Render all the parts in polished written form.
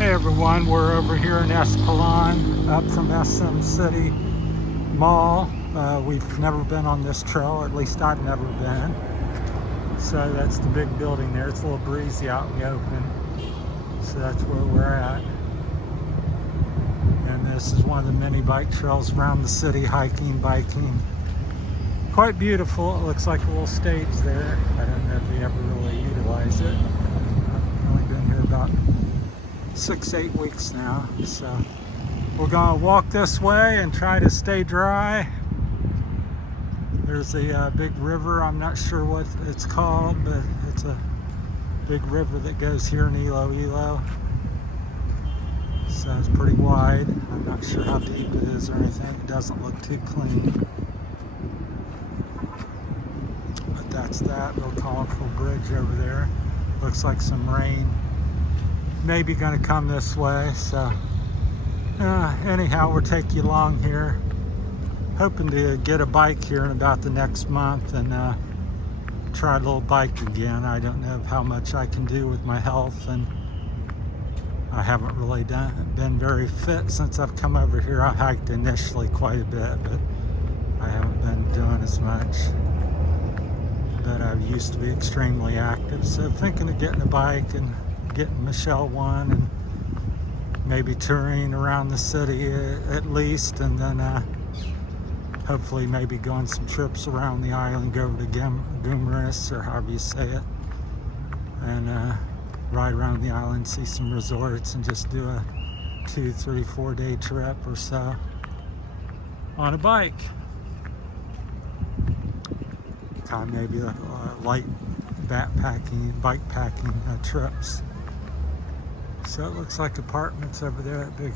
Hey everyone, we're over here in Espelon, up from SM City Mall. We've never been on this trail, at least I've never been. So that's the big building there. It's a little breezy out in the open. So that's where we're at. And this is one of the many bike trails around the city, hiking, biking. Quite beautiful. It looks like a little stage there. I don't know if they ever really utilize it. I've only been here about 6-8 weeks now, so we're gonna walk this way and try to stay dry. There's a big river. I'm not sure what it's called, but it's a big river that goes here in Iloilo, so it's pretty wide. I'm not sure how deep it is or anything. It doesn't look too clean, but that's that little colorful bridge over there. Looks like some rain maybe gonna come this way, so anyhow, we'll take you along here, hoping to get a bike here in about the next month and try a little bike again. I don't know how much I can do with my health, and I haven't really been very fit since I've come over here. I hiked initially quite a bit, but I haven't been doing as much. But I used to be extremely active, so thinking of getting a bike and getting Michelle one and maybe touring around the city at least, and then hopefully maybe go on some trips around the island, go over to Gumaris or however you say it, and ride around the island, see some resorts, and just do a 2, 3, 4 day trip or so on a bike. Kind of maybe light backpacking, bike packing trips. So it looks like apartments over there, that big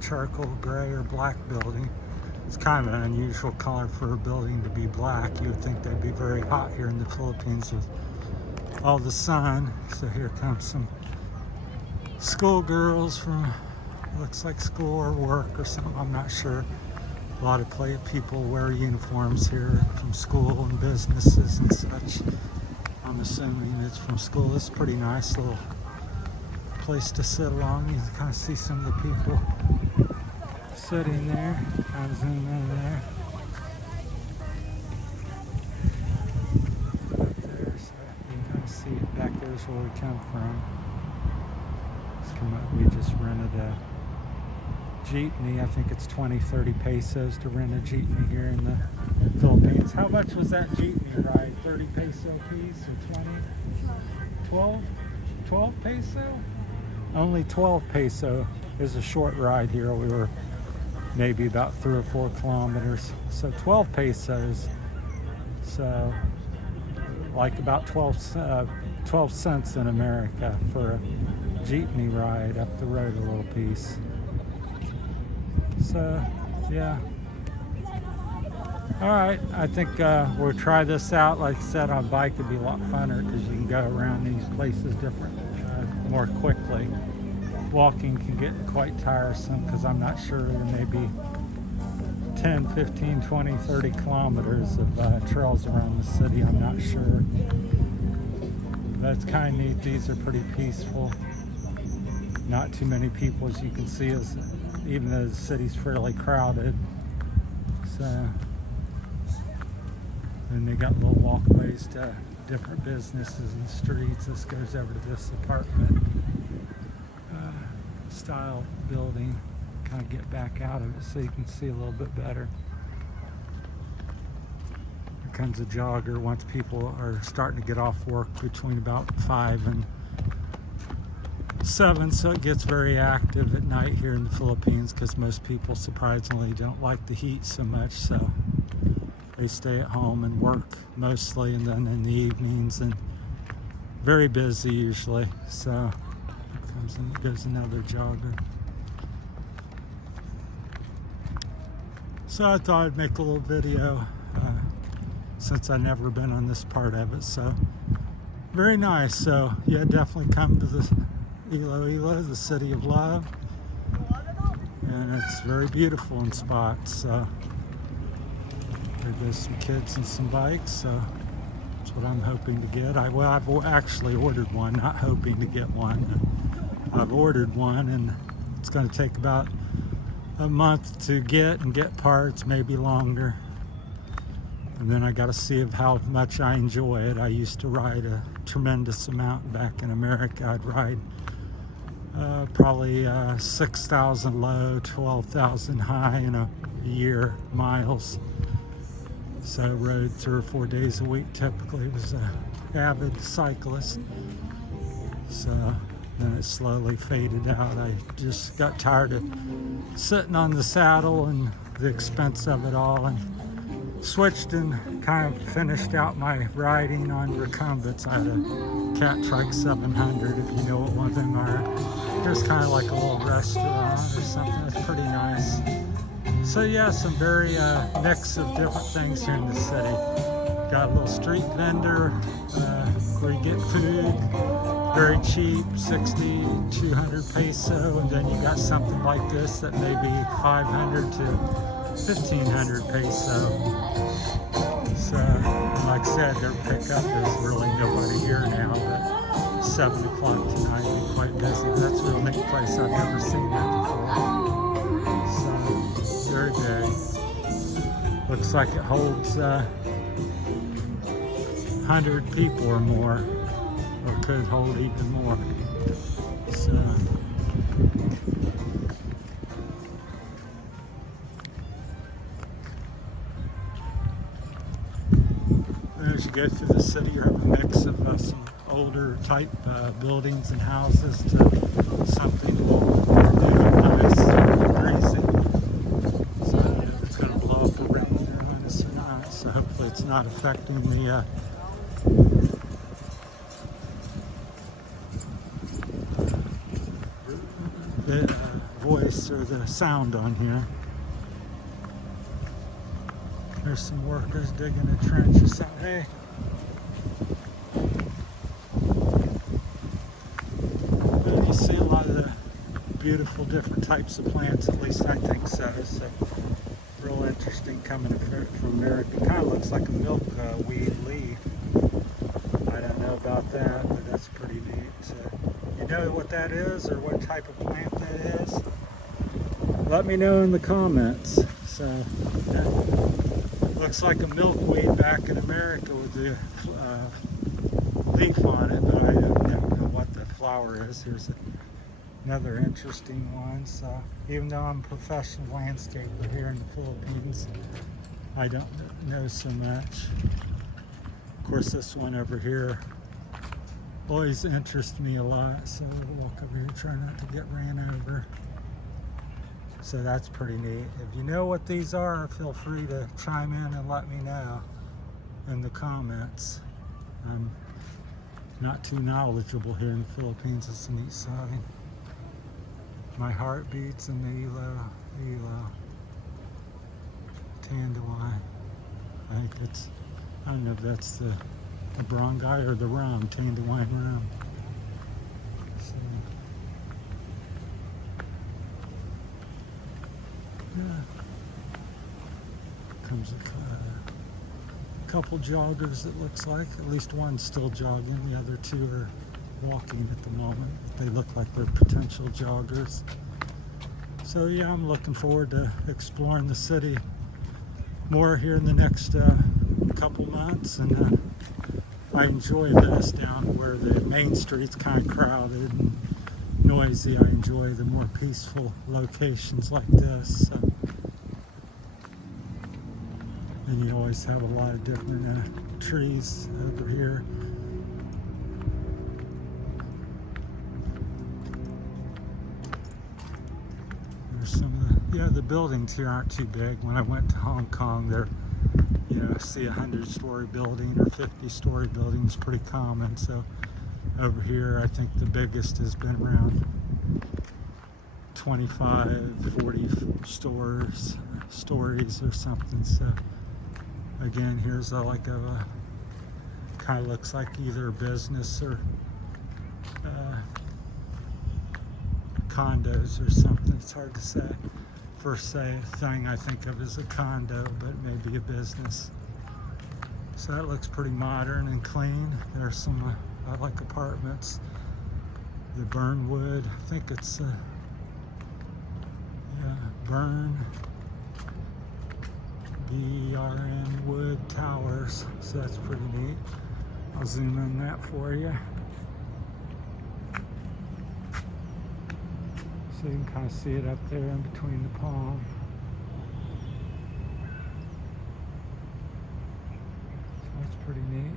charcoal gray or black building. It's kind of an unusual color for a building to be black. You would think they'd be very hot here in the Philippines with all the sun. So here comes some schoolgirls from, looks like school or work or something, I'm not sure. A lot of people wear uniforms here from school and businesses and such. I'm assuming it's from school. It's a pretty nice little place to sit along. You can kind of see some of the people sitting there. Kind of zoom in there. Right there, so you can kind of see it. Back there's where we come from. Let's come up. We just rented a jeepney. I think it's 20-30 pesos to rent a jeepney here in the Philippines. How much was that jeepney ride? 30 peso piece or 20? 12? 12 peso? Only 12 peso is a short ride here. We were maybe about 3 or 4 kilometers. So 12 pesos. So like about 12 cents in America for a jeepney ride up the road a little piece. So yeah. All right, I think we'll try this out. Like I said, on bike it'd be a lot funner because you can go around these places more quickly. Walking can get quite tiresome because I'm not sure, there may be 10, 15, 20, 30 kilometers of trails around the city. I'm not sure. But it's kind of neat. These are pretty peaceful. Not too many people, as you can see, even though the city's fairly crowded. So, and they got little walkways to different businesses and streets. This goes over to this apartment style building. Kind of get back out of it so you can see a little bit better. Here comes a jogger once people are starting to get off work between about 5 and 7, so it gets very active at night here in the Philippines because most people surprisingly don't like the heat so much, so they stay at home and work mostly, and then in the evenings, and very busy usually. So here comes and goes another jogger. So I thought I'd make a little video since I've never been on this part of it. So very nice. So yeah, definitely come to the Iloilo, the city of love, and it's very beautiful in spots. So there's some kids and some bikes, so that's what I'm hoping to get. I've actually ordered one, not hoping to get one. I've ordered one, and it's going to take about a month to get parts, maybe longer. And then I got to see how much I enjoy it. I used to ride a tremendous amount back in America. I'd ride probably 6,000 low, 12,000 high in a year, miles. So I rode 3 or 4 days a week typically. Was an avid cyclist. So then it slowly faded out. I just got tired of sitting on the saddle and the expense of it all, and switched and kind of finished out my riding on recumbents. I had a Cat Trike 700, if you know what one of them are. There's kind of like a little restaurant or something. It's pretty nice. So yeah, some very mix of different things here in the city. Got a little street vendor where you get food, very cheap, 60, 200 peso, and then you got something like this that may be 500 to 1,500 peso. So, like I said, their pickup is really nobody here now, but 7 o'clock tonight, we're quite busy. That's a real neat place. I've never seen that before. So, very big. Looks like it holds 100 people or more, or could hold even more. So, as you go through the city, you have a mix of some older type buildings and houses to something new and nice and breezy. So if it's going to blow up or rain on us or not. So hopefully it's not affecting the voice or the sound on here. There's some workers digging a trench or something. Hey. And you see a lot of the beautiful different types of plants, at least I think so. So real interesting coming from America. It kind of looks like a milkweed leaf. I don't know about that, but that's pretty neat. So, you know what that is or what type of plant that is? Let me know in the comments. So that looks like a milkweed back in America with the leaf on it, but I don't know what the flower is. Here's another interesting one. So even though I'm a professional landscaper here in the Philippines, I don't know so much. Of course, this one over here always interests me a lot, so we'll walk over here, try not to get ran over. So that's pretty neat. If you know what these are, feel free to chime in and let me know in the comments. I'm not too knowledgeable here in the Philippines. It's a neat sighting. My heart beats in the Iloilo Tanduay. I think it's, I don't know if that's the barangay or the rum, Tanduay rum. So, yeah. Comes a couple joggers, it looks like. At least one's still jogging. The other two are walking at the moment. They look like they're potential joggers. So yeah, I'm looking forward to exploring the city more here in the next couple months. And I enjoy this down where the main street's kind of crowded and noisy. I enjoy the more peaceful locations like this. So, and you always have a lot of different trees over here. There's some of the, the buildings here aren't too big. When I went to Hong Kong, they're, see a 100-story building or 50-story building is pretty common. So over here, I think the biggest has been around 25, 40 stories or something. So again, here's like a kind of looks like either a business or condos or something. It's hard to say. First thing I think of is a condo, but maybe a business. So that looks pretty modern and clean. There's some I like apartments the Burnwood. I think it's Burn BRN Wood Towers. So that's pretty neat. I'll zoom in that for you. So you can kind of see it up there in between the palm. So that's pretty neat.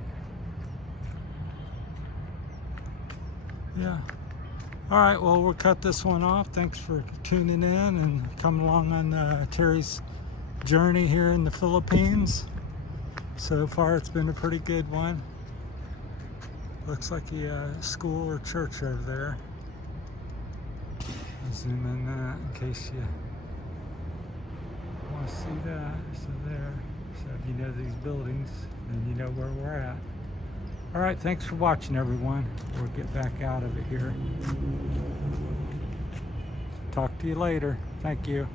Yeah. All right, well, we'll cut this one off. Thanks for tuning in and coming along on Terry's journey here in the Philippines. So far, it's been a pretty good one. Looks like a school or church over there. I'll zoom in that in case you want to see that. So there. So if you know these buildings, then you know where we're at. All right, thanks for watching, everyone. We'll get back out of it here. Talk to you later. Thank you.